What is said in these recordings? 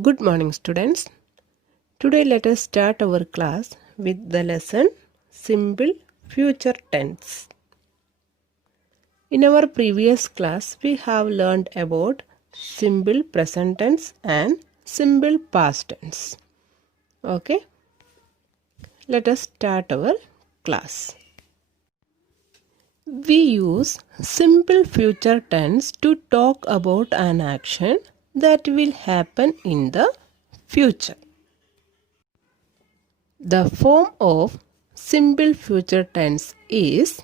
Good morning, students. Today, let us start our class with the lesson Simple Future Tense. In our previous class, we have learned about simple present tense and simple past tense. Okay, let us start our class. We use simple future tense to talk about an action that will happen in the future. The form of simple future tense is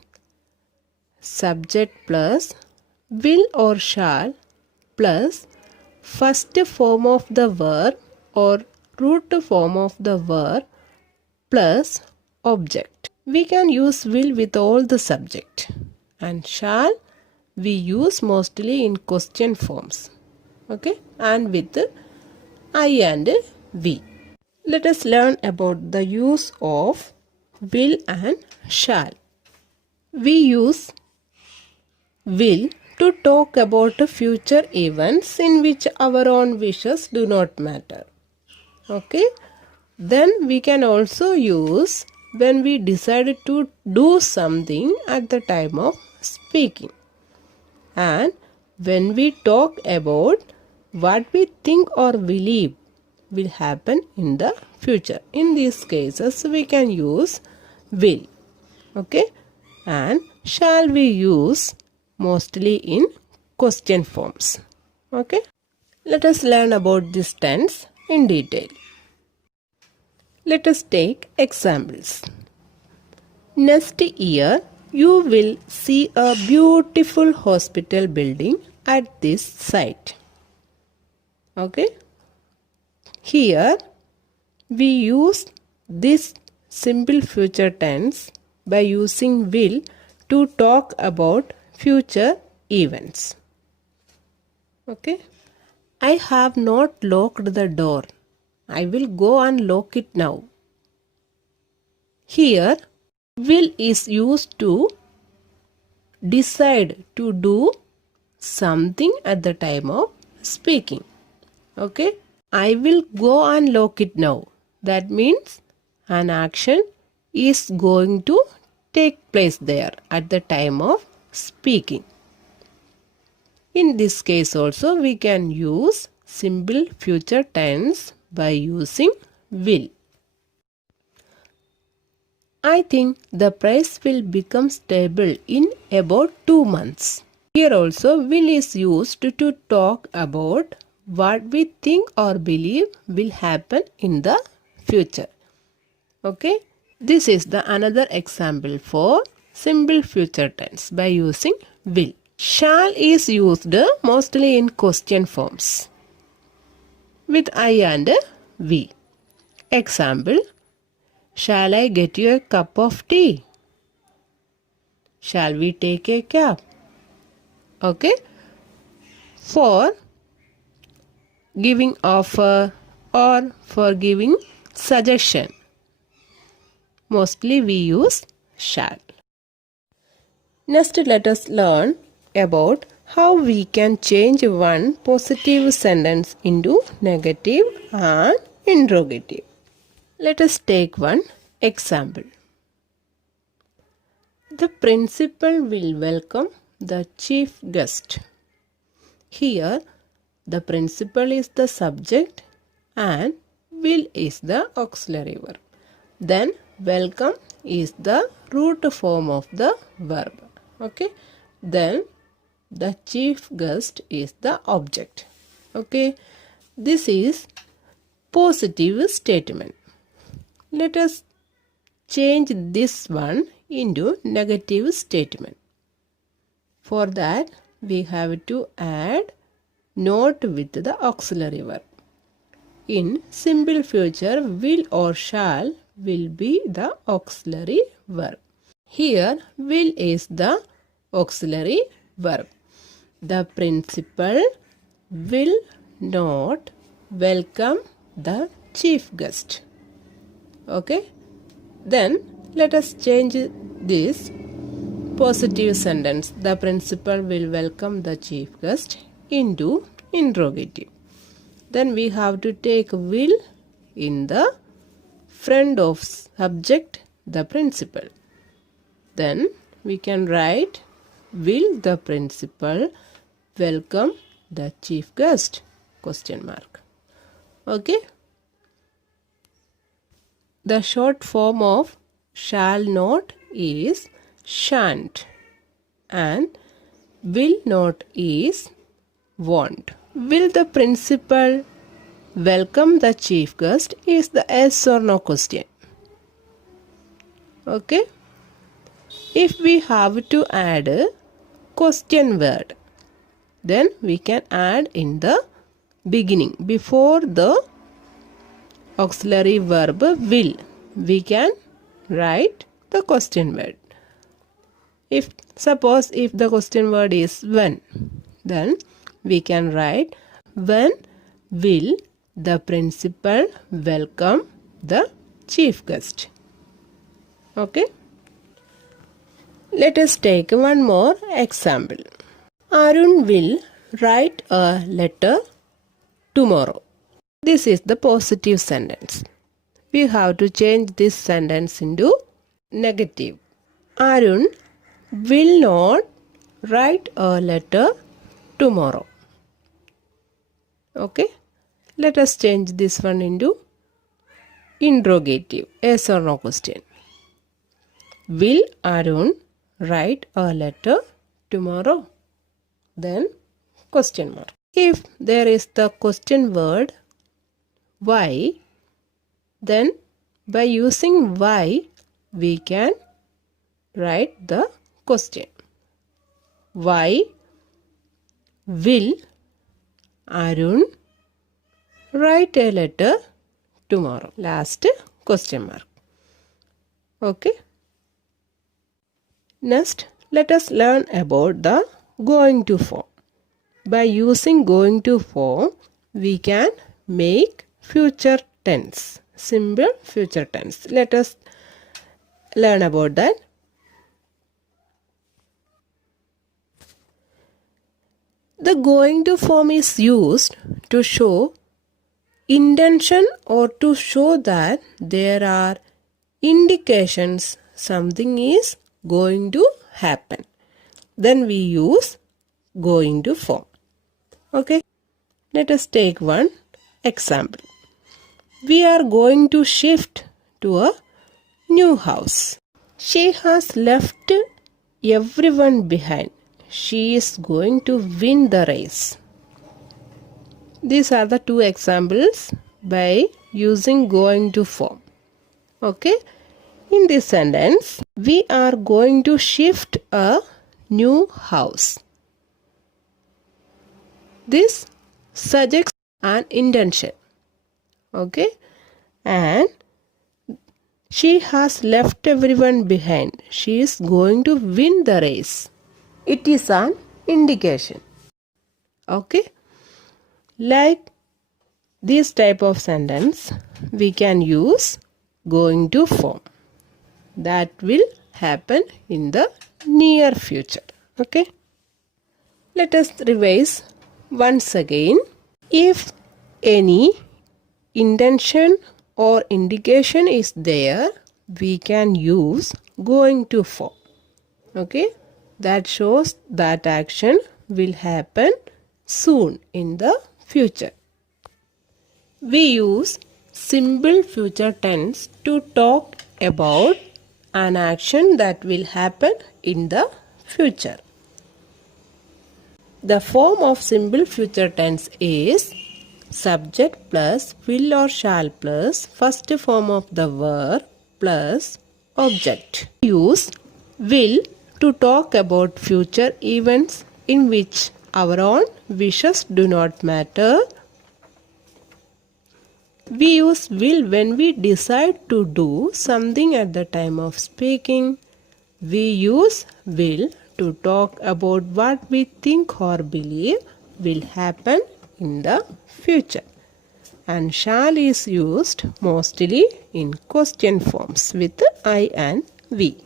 subject plus will or shall plus first form of the verb or root form of the verb plus object. We can use will with all the subject, and shall we use mostly in question forms. Okay, and with I and we. Let us learn about the use of will and shall. We use will to talk about future events in which our own wishes do not matter. Okay? Then we can also use when we decide to do something at the time of speaking. And when we talk about what we think or believe will happen in the future. In these cases, we can use will. Okay? And shall we use mostly in question forms. Okay? Let us learn about this tense in detail. Let us take examples. Next year, you will see a beautiful hospital building at this site. Okay? Here, we use this simple future tense by using will to talk about future events. Okay? I have not locked the door. I will go and lock it now. Here, will is used to decide to do something at the time of speaking. Okay? I will go and lock it now. That means an action is going to take place there at the time of speaking. In this case also we can use simple future tense by using will. I think the price will become stable in about 2 months. Here also will is used to talk about what we think or believe will happen in the future. Okay? This is the another example for simple future tense by using will. Shall is used mostly in question forms with I and we. Example, shall I get you a cup of tea? Shall we take a cab? Okay? For giving offer or for giving suggestion, mostly we use shall. Next, let us learn about how we can change one positive sentence into negative and interrogative. Let us take one example. The principal will welcome the chief guest. Here, the principal is the subject and will is the auxiliary verb. Then, welcome is the root form of the verb. Okay? Then, the chief guest is the object. Okay? This is positive statement. Let us change this one into negative statement. For that, we have to add not with the auxiliary verb. In simple future, will or shall will be the auxiliary verb. Here, will is the auxiliary verb. The principal will not welcome the chief guest. Okay? Then, let us change this positive sentence. The principal will welcome the chief guest into interrogative. then we have to take will in the front of subject, the principal. Then we can write, will the principal welcome the chief guest? Question mark. Okay. The short form of shall not is shan't, and will not is won't. Will the principal welcome the chief guest is the yes or no question. Okay. If we have to add a question word, then we can add in the beginning before the auxiliary verb will. We can write the question word. If suppose if the question word is when, then we can write when will the principal welcome the chief guest. Okay. Let us take one more example. Arun will write a letter tomorrow. This is the positive sentence. We have to change this sentence into negative. Arun will not write a letter tomorrow. Okay. Let us change this one into interrogative, yes or no question. Will Arun write a letter tomorrow? Then question mark. If there is the question word why, then by using why we can write the question. Why will Arun write a letter tomorrow? Last question mark. Okay. Next, let us learn about the going to form. By using going to form, we can make future tense, simple future tense. Let us learn about that. The going to form is used to show intention or to show that there are indications something is going to happen. Then we use going to form. Okay. Let us take one example. We are going to shift to a new house. She has left everyone behind. She is going to win the race. These are the two examples by using going to form. Okay. In this sentence, we are going to shift a new house. This suggests an intention. Okay. And she has left everyone behind. She is going to win the race. It is an indication. Okay. Like this type of sentence, we can use going to form. That will happen in the near future. Okay. Let us revise once again. If any intention or indication is there, we can use going to form. Okay. That shows that action will happen soon in the future. We use simple future tense to talk about an action that will happen in the future. The form of simple future tense is subject plus will or shall plus first form of the verb plus object. Use will to talk about future events in which our own wishes do not matter. We use will when we decide to do something at the time of speaking. We use will to talk about what we think or believe will happen in the future. And shall is used mostly in question forms with I and we.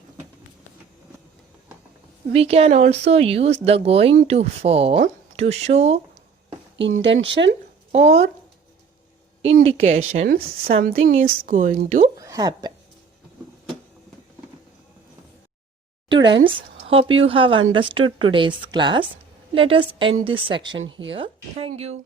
We can also use the going to form to show intention or indications something is going to happen. Students, hope you have understood today's class. Let us end this section here. Thank you.